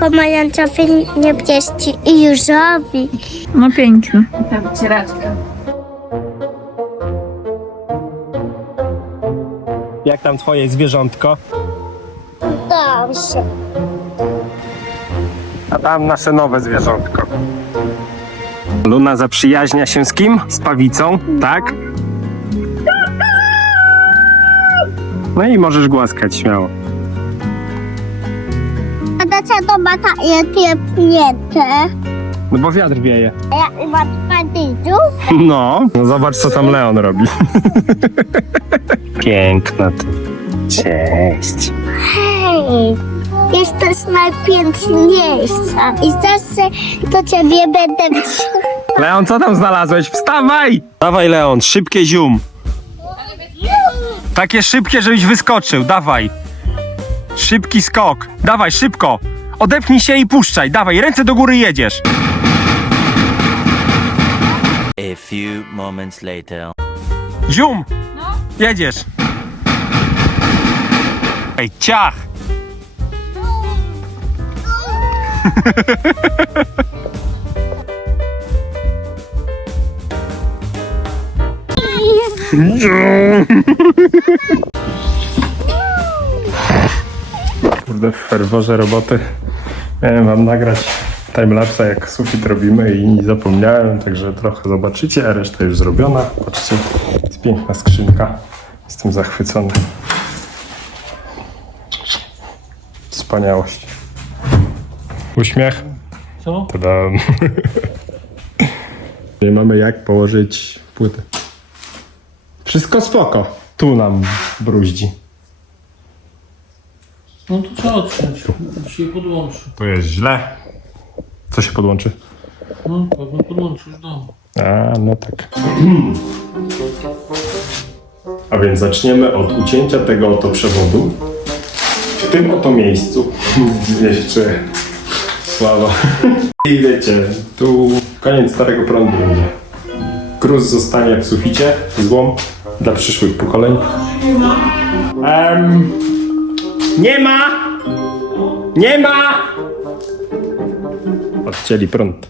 pomarańczowy, niebieski i różowy. No piękne. Jak tam twoje zwierzątko? Dobrze. A tam nasze nowe zwierzątko. Luna zaprzyjaźnia się z kim? Z pawicą, tak? No i możesz głaskać śmiało. Dlaczego ma ta piepnięte? No bo wiatr wieje. A ja mam padyżu? No. No zobacz co tam Leon robi. Piękna ty. Cześć. Hej, jesteś najpiękniejsza i zawsze do ciebie będę Leon, co tam znalazłeś? Wstawaj! Dawaj Leon, szybkie zium. Takie szybkie, żebyś wyskoczył, dawaj. Szybki skok. Dawaj, szybko. Odepnij się i puszczaj. Dawaj, ręce do góry jedziesz. A few moments later. Zium! Jedziesz. Ej, ciach! Kurde, w ferworze roboty miałem wam nagrać timelapsa, jak sufit robimy i zapomniałem, także trochę zobaczycie, a reszta już zrobiona. Patrzcie, jest piękna skrzynka. Jestem zachwycony. Wspaniałość. Uśmiech. Co? Tadam. Nie mamy jak położyć płyty. Wszystko spoko. Tu nam bruździ. No to trzeba odciąć. To się podłączy. To jest źle. Co się podłączy? No, pewnie podłączysz domu. A, no tak. A więc zaczniemy od ucięcia tego oto przewodu. W tym oto miejscu. Jeszcze sława. I wiecie, tu koniec starego prądu będzie. Gruz zostanie w suficie, złom dla przyszłych pokoleń. Em, nie ma! Nie ma! Odcięli prąd.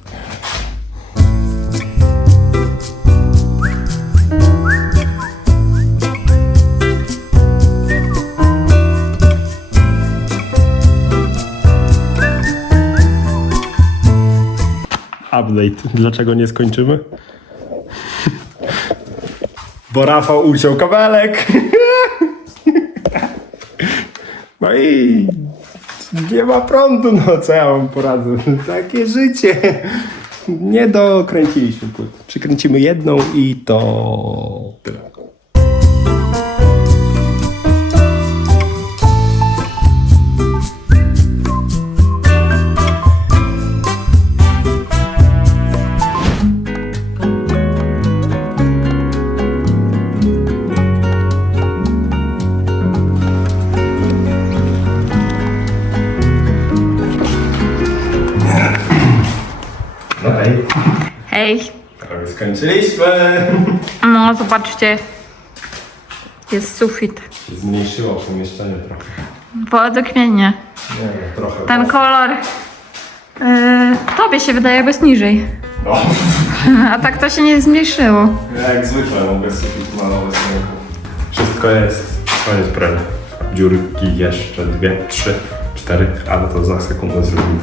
update. Dlaczego nie skończymy? Bo Rafał uciął kabelek. No i nie ma prądu, no co ja mam poradzę? Takie życie. Nie dokręciliśmy płyt. Przykręcimy jedną i to tyle. Skończyliśmy. No, zobaczcie. Jest sufit. Zmniejszyło pomieszczenie trochę. Wodokrwienie. Nie no, trochę. Ten kolor... Yy, tobie się wydaje, bo jest niżej. No. A tak to się nie zmniejszyło. Ja jak zwykle mogę sufit malować z ręką. Wszystko jest. Koniec prawie. Dziurki jeszcze dwie, trzy, cztery, ale to za sekundę zrobimy.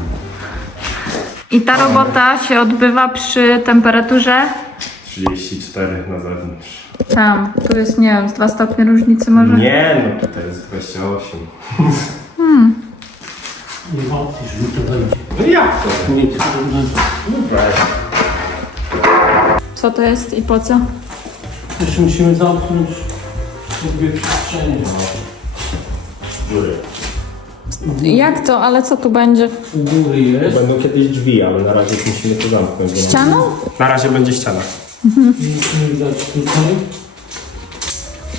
I ta robota się odbywa przy temperaturze 34 na zewnątrz. tam. Tu jest, nie wiem, z 2 stopnie różnicy może? Nie, no tutaj jest 28. Nie wątpisz, że to będzie. No jak to? Nic trudnego. Co to jest i po co? Jeszcze musimy zamknąć sobie przestrzenie. Dziury. Jak to? Ale co tu będzie? U góry jest. Będą kiedyś drzwi, ale na razie musimy to zamknąć. bo- Ścianą? Na razie będzie ściana. I musimy dać tutaj.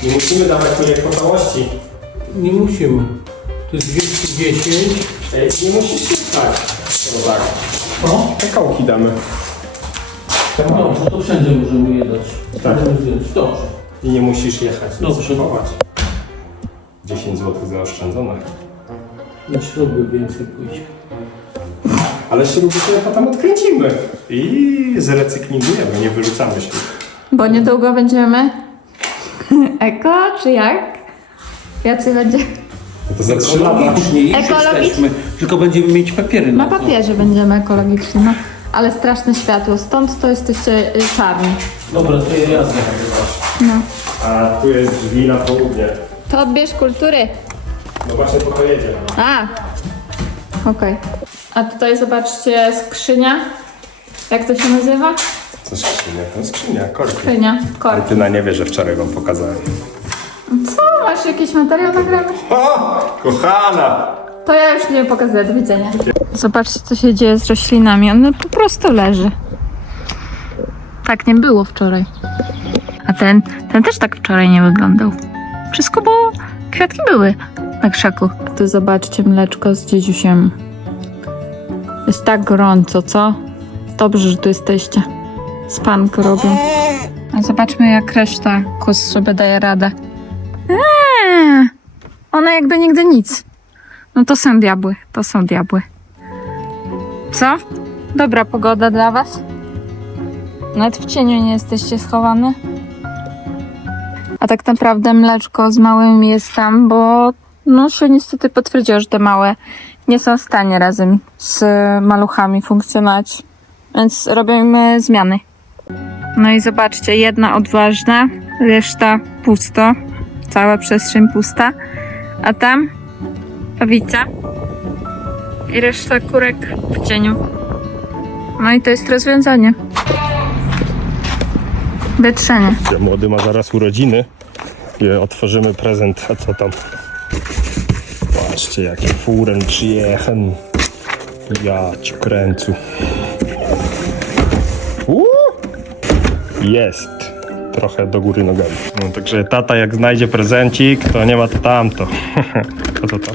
Nie musimy dawać tyle po całości. Nie musimy. To jest 210. Ej, nie musisz się stać. No tak. O, Kakałki damy. dobrze, to wszędzie możemy je dać. Tak. Możemy zdjąć. Dobrze. I nie musisz jechać. nic Dobrze. kupować. 10 zł zaoszczędzone. Na śruby więcej pójdzie. Ale śruby sobie potem odkręcimy i zrecyklingujemy, nie wyrzucamy się. Bo niedługo będziemy eko, czy jak? Jacy będzie? To za trzy lata. Ekologiczni jesteśmy, tylko będziemy mieć papiery Na na to. papierze będziemy ekologiczni, no. Ale straszne światło, stąd to jesteście y, czarni. Dobra, to ja jazdę. No. A tu jest drzwi na południe. To odbierz kultury. No właśnie po to jedzie. A, okej. A tutaj zobaczcie skrzynia. Jak to się nazywa? Co skrzynia? To skrzynia, korki. Skrzynia, korki. Martyna nie wie, że wczoraj wam pokazałem. Co? Masz jakiś materiał nagrany? O, kochana! To ja już nie pokazuję, do widzenia. Zobaczcie, co się dzieje z roślinami. One po prostu leży. Tak nie było wczoraj. A ten, ten też tak wczoraj nie wyglądał. Wszystko było, kwiatki były na krzaku. Tu zobaczcie mleczko z dzidziusiem. Jest tak gorąco, co? Dobrze, że tu jesteście. Spanko robią. A zobaczmy, jak reszta kus sobie daje radę. Eee, ona jakby nigdy nic. No to są diabły, to są diabły. Co? Dobra pogoda dla was? Nawet w cieniu nie jesteście schowane. A tak naprawdę mleczko z małym jest tam, bo no się niestety potwierdziło, że te małe nie są w stanie razem z maluchami funkcjonować. Więc robimy zmiany. No i zobaczcie, jedna odważna, reszta pusto. Cała przestrzeń pusta. A tam pawica i reszta kurek w cieniu. No i to jest rozwiązanie. Wytrzenie. Młody ma zaraz urodziny i otworzymy prezent. A co tam? Patrzcie, jaki furen przyjechał. Ja ci kręcu. Uuu! Jest. Trochę do góry nogami. No, także tata jak znajdzie prezencik, to nie ma to tamto. Co to to?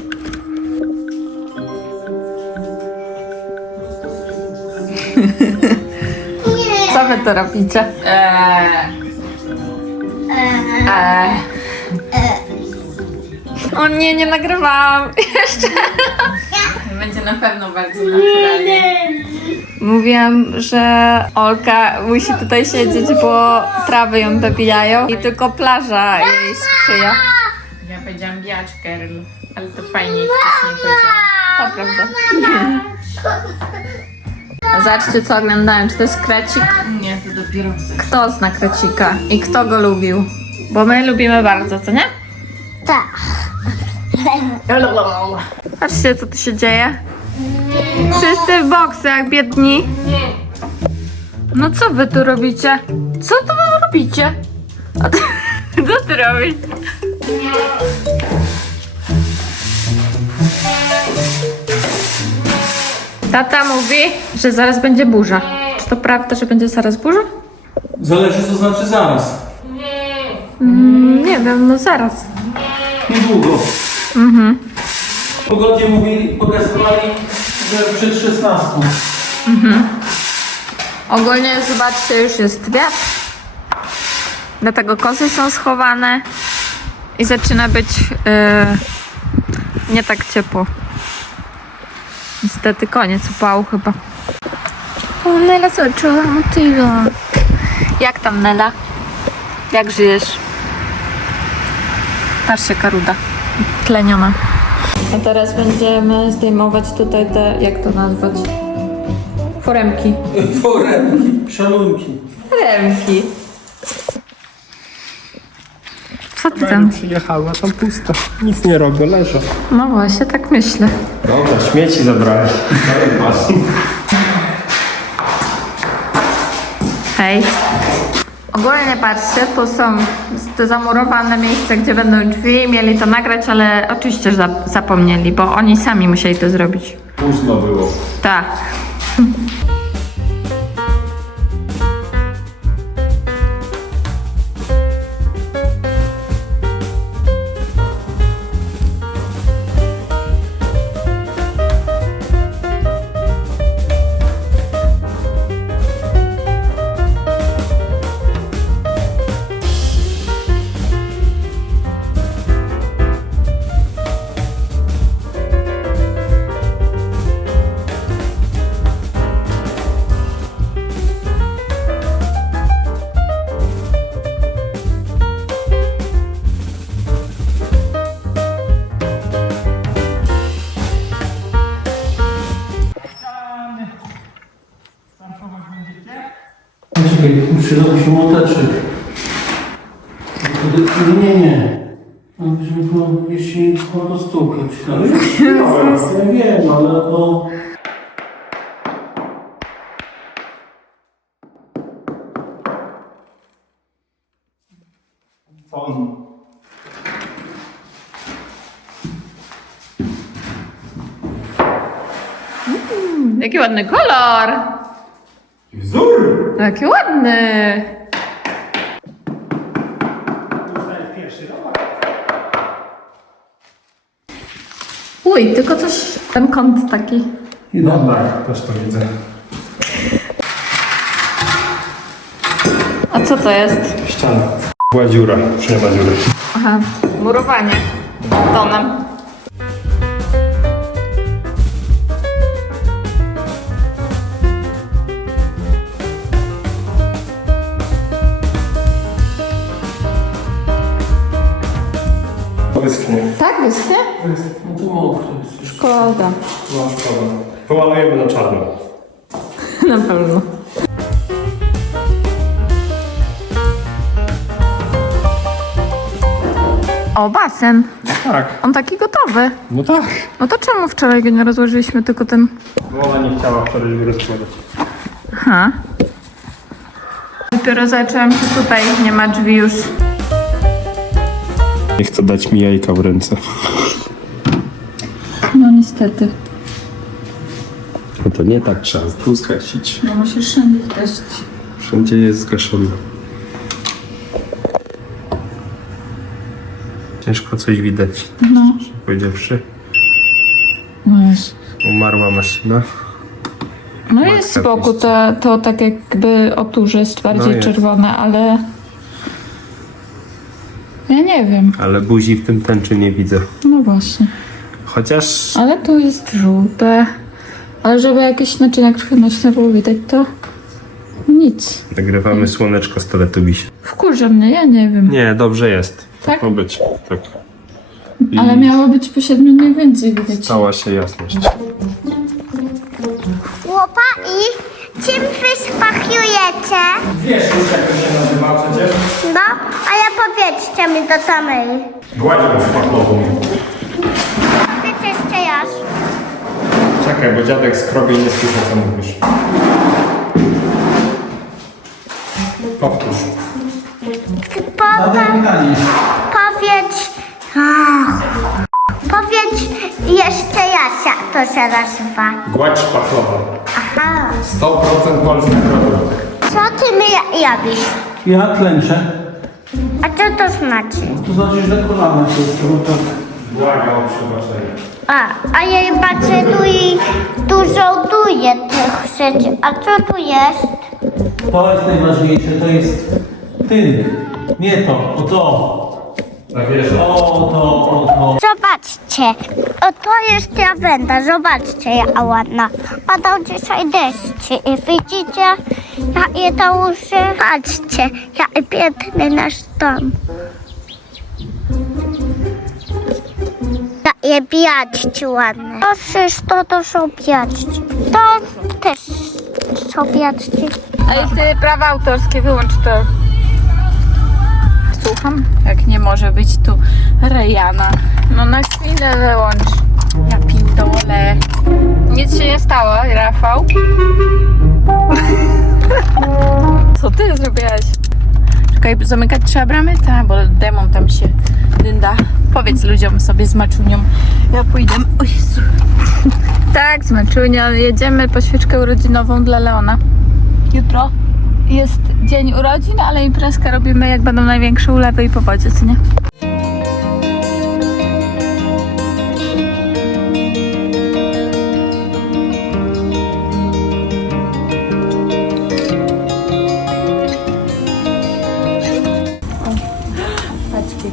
Co wy to robicie? Eee. O nie, nie nagrywałam jeszcze. Będzie na pewno bardzo naturalnie. Mówiłam, że Olka musi tutaj siedzieć, bo trawy ją dobijają i tylko plaża jej sprzyja. Ja powiedziałam girl, ale to fajniej wcześniej powiedziałam. To prawda. Zobaczcie, co oglądałem. Czy to jest krecik? Nie, to dopiero Kto zna krecika i kto go lubił? Bo my lubimy bardzo, co nie? Tak. Patrzcie, co tu się dzieje. Wszyscy w boksach, biedni. No co wy tu robicie? Co tu wy robicie? A ty, co ty robisz? Tata mówi, że zaraz będzie burza. Czy to prawda, że będzie zaraz burza? Zależy co znaczy zaraz. Nie wiem, no zaraz. Niedługo. Mhm. Pogodzie mówili, pokazywali, że przed 16. Ogólnie zobaczcie, już jest wiatr. Dlatego kozy są schowane i zaczyna być yy, nie tak ciepło. Niestety koniec upału chyba. O, Nela zobaczyła motyla. Jak tam Nela? Jak żyjesz? Patrzcie, karuda. Tleniona. A teraz będziemy zdejmować tutaj te, jak to nazwać? Foremki. Foremki, szalunki. Remki. Co ty tam? Przyjechała tam pusta. Nic nie robię, leżę. No właśnie, tak myślę. Dobra, śmieci zabrałem. Hej. Ogólnie patrzcie, to są te zamurowane miejsca, gdzie będą drzwi. Mieli to nagrać, ale oczywiście że zapomnieli, bo oni sami musieli to zrobić. Późno było. Tak. Czekaj, przydałby się młoteczek. Nie, nie, nie. No, było, jeśli po stukać. Ale już ja wiem, ale to... Jaki ładny kolor! Wzór! Jaki ładny! Uj, tylko coś, ten kąt taki. No tak, też to widzę. A co to jest? Ściana. Była dziura, już nie ma dziury. Aha, murowanie tonem. Wyschnie. Tak, wyschnie? No to mokre jest. Szkoda. No szkoda. Pomalujemy na czarno. Na pewno. O, basen. Tak. On taki gotowy. No tak. No to czemu wczoraj go nie rozłożyliśmy, tylko ten... Bo ona nie chciała wczoraj go rozkładać. Aha. Dopiero zaczęłam się tutaj, nie ma drzwi już. Nie chcę dać mi jajka w ręce. No niestety. No to nie tak trzeba tu skreślić. No musisz wszędzie wkreślić. Wszędzie jest zgaszony. Ciężko coś widać, No. powiedziawszy. No jest. Umarła maszyna. No jest spoko, to, to tak jakby o turze jest bardziej No jest. czerwone, ale... Nie wiem. Ale buzi w tym tęczy nie widzę. No właśnie. Chociaż Ale tu jest żółte. Ale żeby jakieś naczynia krwionośne było widać, to nic. nagrywamy słoneczko z Teletubbies. Wkurza mnie, ja nie wiem. Nie, dobrze jest. Tak? Ma być. Tak. I Ale miało być po siedmiu mniej więcej widać. Stała się jasność. Chłopaki, czym wy spachujecie? Wiesz już jak to się nazywa przecież? No, ale powiedzcie mi do samej. Gładzią spachową. Powiedz jeszcze raz. Czekaj, bo dziadek skrobie i nie słyszę co mówisz. Powtórz. Poda, powiedz... Ach, powiedz jeszcze jak to się nazywa. Gładź szpachlowa. Aha. 100% polski produkt. Co ty mi robisz? Ja klęczę. A co to znaczy? To znaczy, że kolana się bo tak... Błaga o przebaczenie. A, a ja patrzę tu i dużo duję tych rzeczy. A co tu jest? To jest najważniejsze, to jest tynk. Nie to, o to. Tak wiesz, O to, o to. Zobaczcie, o to jest lawenda, zobaczcie jaka ładna. Padał dzisiaj deszcz i widzicie, jakie to uszy? Patrzcie, jaki piękny nasz dom. Jakie biaczki ładne. To wszystko to są biaczki. To też są biaczki. A i ty prawa autorskie, wyłącz to. Słucham? Jak nie może być tu Rejana. No na chwilę wyłącz. Ja pindole. Nic się nie stało, Rafał. Co ty zrobiłaś? Czekaj, zamykać trzeba bramy? Tak, bo demon tam się dynda. Powiedz ludziom sobie z maczunią. Ja pójdę. O Jezu. Tak, z maczunią. Jedziemy po świeczkę urodzinową dla Leona. Jutro jest dzień urodzin, ale imprezkę robimy jak będą największe ulewy i powodzie, co nie?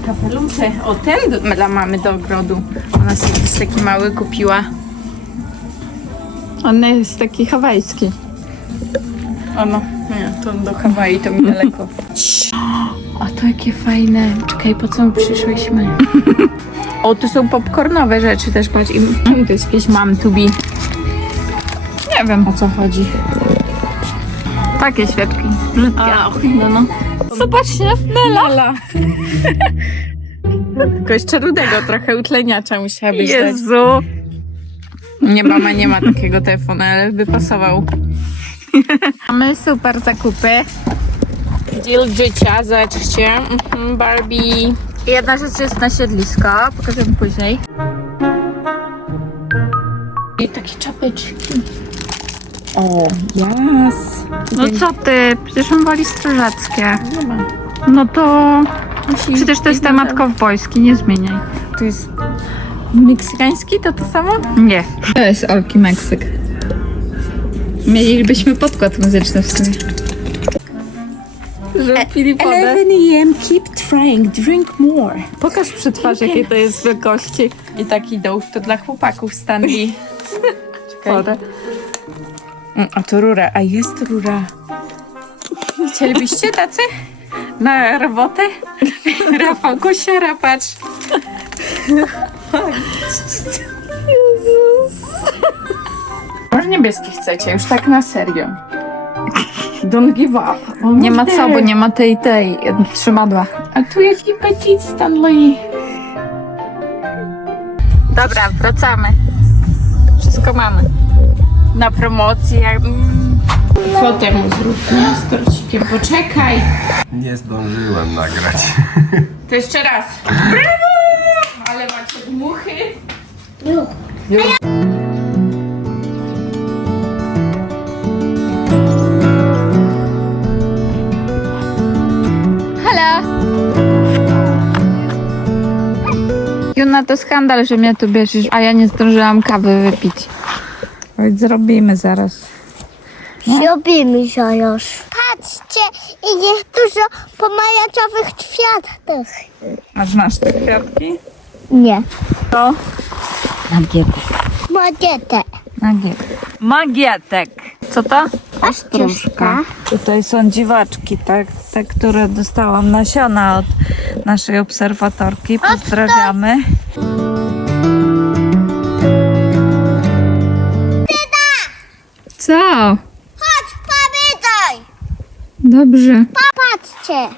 Kapelusze. O, ten dla mamy do ogrodu. Ona sobie jakiś taki mały kupiła. On jest taki hawajski. Ono, nie, to do Hawaii to mi daleko. O, to jakie fajne. Czekaj, po co my przyszłyśmy? o, tu są popcornowe rzeczy też, patrz. I to jest jakieś mam to be. Nie wiem o co chodzi. Takie świeczki. Brzydkie. No, no. Zobaczcie, Nela. Tylko jeszcze rudego, trochę utleniacza musiała być. dać. Jezu. Nie, mama nie ma takiego telefonu, ale by pasował. Mamy super zakupy. Deal życia, zobaczcie. Mhm, Barbie. Jedna rzecz jest na siedlisko, pokażę później. I takie czapeczki. O, jas. No co ty, przecież on woli strażackie. No to... Musi Przecież to jest temat kowbojski, nie zmieniaj. To jest meksykański, to to samo? Nie. To jest Olki Meksyk. Mielibyśmy podkład muzyczny w sumie. Że pili wodę. a.m. Keep trying, drink more. Pokaż przy twarzy, jakiej to jest wielkości. I taki dołów to dla chłopaków Stanley. Czekaj. Wodę. Mm, A to rura, a jest rura. Chcielibyście tacy? Na robotę? Rafał, Kusiera, patrz. Może niebieskie chcecie, już tak na serio. Don't give up. Nie ma co, bo nie ma tej, tej trzymadła. A tu jaki petit Stanley. Dobra, wracamy. Wszystko mamy. Na promocji. jak- Mm. Fotę mu zrób, nie? Z torcikiem. Poczekaj. Nie zdążyłem nagrać. To jeszcze raz. Brawo! Ale macie dmuchy. Hala! Juna, to skandal, że mnie tu bierzesz, a ja nie zdążyłam kawy wypić. Chodź, zrobimy zaraz. Zrobimy zaraz. Patrzcie, i jest dużo pomarańczowych kwiatów. A znasz te kwiatki? Nie. To? Magietę. Magietek. Co to? Ostróżka. Tutaj są dziwaczki, tak, te, które dostałam nasiona od naszej obserwatorki. Pozdrawiamy. Co? Chodź, pamiętaj. Dobrze. Patrzcie.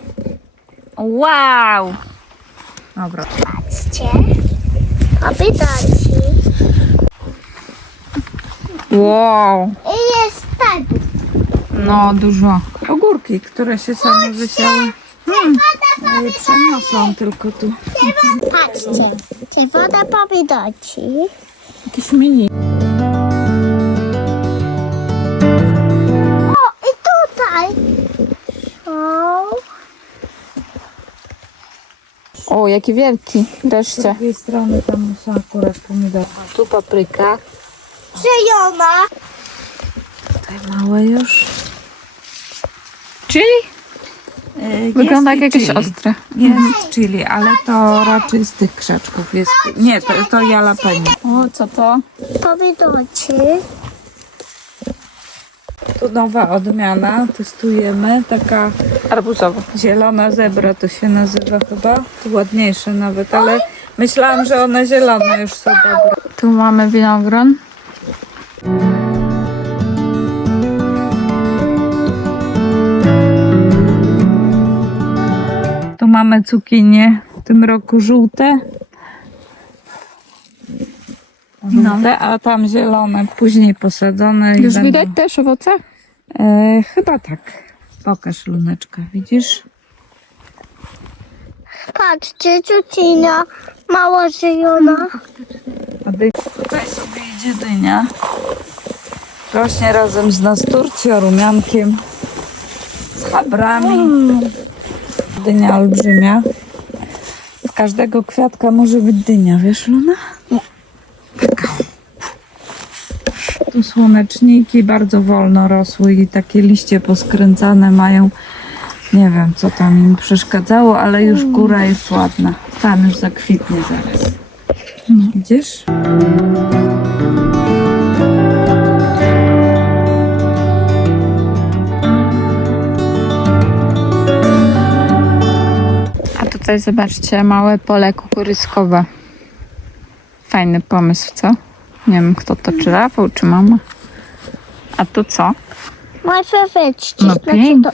Wow! Dobra. Patrzcie. Pamiętajcie. Wow. I jest tak. No, dużo. Ogórki, które się same wysiały. Hmm. Je przeniosłam tylko tu. Patrzcie. Czerwone pomidorki. Jakiś mini. O, i tutaj. O, O, jaki wielki. Z Wreszcie. drugiej strony tam są akurat pomidory. Tu papryka. Zielona. Tutaj małe już. Czyli? E, Wygląda jak i jakieś chili. ostre. Jest chili, ale to raczej z tych krzaczków jest. Nie, to, to jalapeno. O, co to? Pomidorki. Tu nowa odmiana, testujemy. Taka Arbuzowo. zielona zebra to się nazywa chyba. Tu ładniejsze nawet, ale myślałam, że one zielone już są dobre. Tu mamy winogron. Tu mamy cukinie w tym roku żółte. Żółte, a tam zielone, później posadzone. i Już będą- widać też owoce? E, chyba tak. Pokaż luneczka, widzisz? Patrzcie, cucina. Mała zielona. A dy- tutaj sobie idzie dynia. Rośnie razem z nasturcją, rumiankiem, z chabrami. Dynia olbrzymia. Z każdego kwiatka może być dynia, wiesz Luna? Taka. Tu słoneczniki bardzo wolno rosły i takie liście poskręcane mają. Nie wiem, co tam im przeszkadzało, ale już góra jest ładna. Tam już zakwitnie zaraz. Widzisz? A tutaj zobaczcie, małe pole kukurydzkowe. Fajny pomysł, co? Nie wiem, kto to, czy Rafał, czy mama. A tu co? Może wyćcie. No piękne.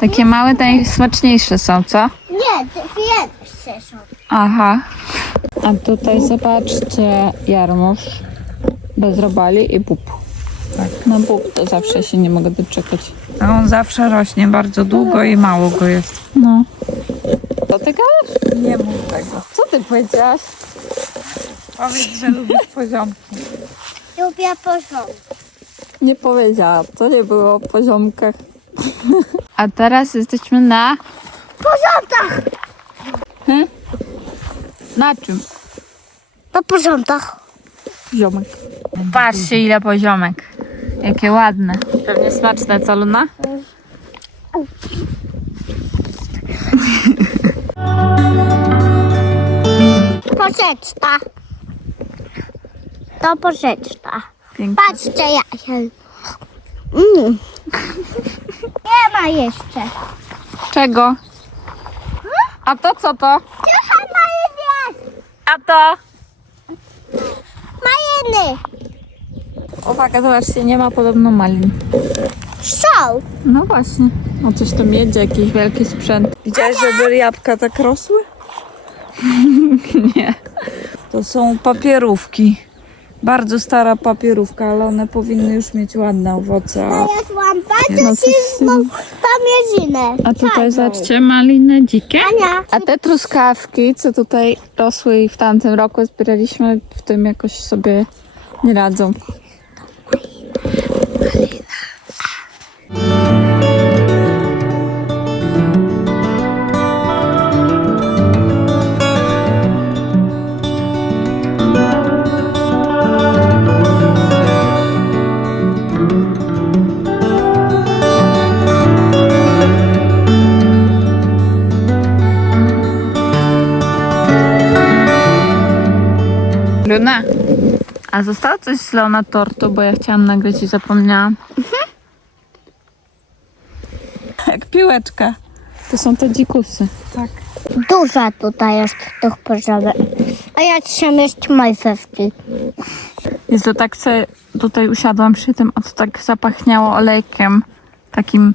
Takie małe, najsmaczniejsze są, co? Nie, te większe są. Aha. A tutaj zobaczcie jarmuż bez robali i bób. Tak. No bób to zawsze się nie mogę doczekać. A on zawsze rośnie bardzo długo i mało go jest. No. Co ty gadasz? Nie mów tego. Co ty powiedziałaś? Powiedz, że lubisz poziomki. Lubię porządek. Nie powiedziałam. To nie było o poziomkach. A teraz jesteśmy na... Porządek! Na czym? Na porządkach. Poziomek. Patrzcie ile poziomek. Jakie ładne. Pewnie smaczne, co Luna? Porzeczka. To porzeczka. Patrzcie jak się... Mm. Nie ma jeszcze. Czego? A to co to? Trochę majonez. A to? Majeny. Uwaga, zobaczcie, nie ma podobno malin. Są. No właśnie. No coś tam jedzie, jakiś wielki sprzęt. Widziałeś, żeby jabłka tak rosły? Nie. To są papierówki. Bardzo stara papierówka, ale one powinny już mieć ładne owoce. A Ja mam bardzo No, coś silną pamięcinę. A tutaj zobaczcie, maliny dzikie. Ania. A te truskawki, co tutaj rosły i w tamtym roku zbieraliśmy, w tym jakoś sobie nie radzą. Luna, a zostało coś z Leona tortu, bo ja chciałam nagrać i zapomniałam. jak piłeczka. To są te dzikusy. Duża tutaj jest tych porządek. A ja trzymam jeszcze majzewki. Jest to tak sobie tutaj usiadłam przy tym, a to tak zapachniało olejkiem takim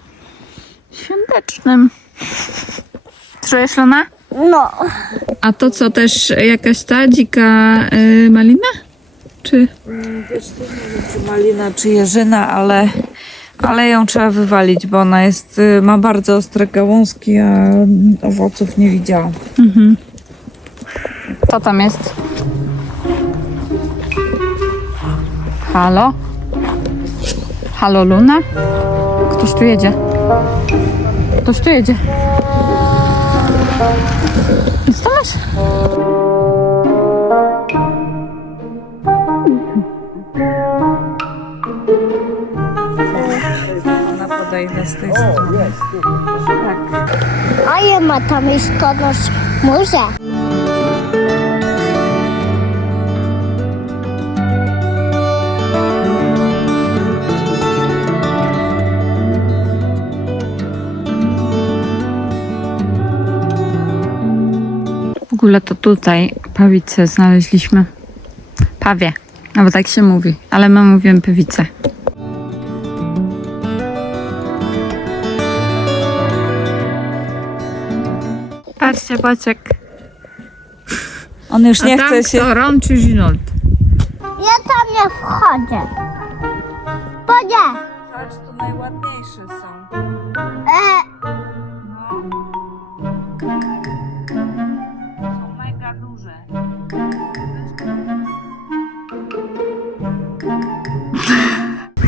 świątecznym. Czujesz, Luna? No. A to co, też jakaś ta dzika y, malina? Czy? Wiesz, też nie wiem, czy malina, czy jeżyna, ale, ale ją trzeba wywalić, bo ona jest, y, ma bardzo ostre gałązki, a owoców nie widziałam. Co tam jest? Halo? Halo, Luna? Ktoś tu jedzie. Ktoś tu jedzie. Masz? Ona podejdę z tej strony. A ja ma tam jest kogoś może. Ogóle to tutaj pawicę znaleźliśmy. Pawie. Nawet tak się mówi, ale my mówimy pewicę. Patrzcie, Bociek. On już nie chce się... Ron czy Ginold? Ja tam nie wchodzę. Bo nie.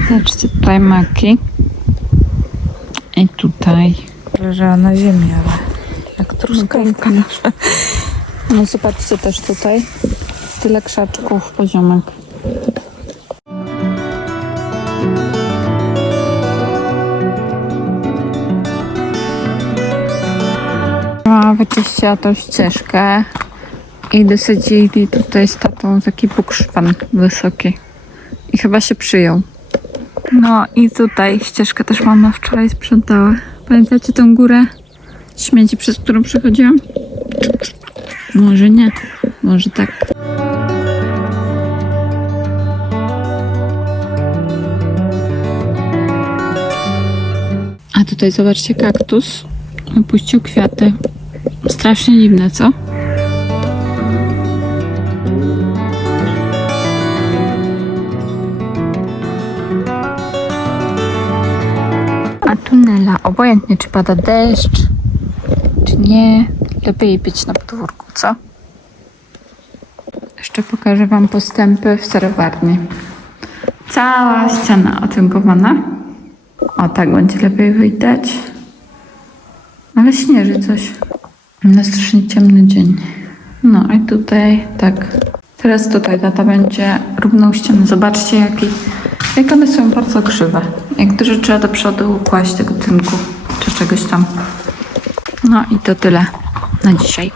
Zobaczcie, tutaj maki. I tutaj. Leżała na ziemi, ale jak truskawka. No zobaczcie też tutaj. Tyle krzaczków, poziomek. Wyczyściła tą ścieżkę i dosadzili tutaj z tatą taki bukszpan wysoki. I chyba się przyjął. No i tutaj ścieżkę też mama wczoraj sprzątała. Pamiętacie tą górę śmieci, przez którą przechodziłam? Może nie, może tak. A tutaj zobaczcie kaktus. Opuścił kwiaty. Strasznie dziwne, co? Tunela, obojętnie czy pada deszcz, czy nie, lepiej być na podwórku, co? Jeszcze pokażę Wam postępy w sterowarni. Cała ściana otynkowana. O, tak będzie lepiej widać. Ale śnieży coś. Na strasznie ciemny dzień. No i tutaj tak. Teraz tutaj tata będzie równął ścianę. Zobaczcie, jaki, jak one są bardzo krzywe. Jak dużo trzeba do przodu kłaść tego tynku, czy czegoś tam. No i to tyle na dzisiaj.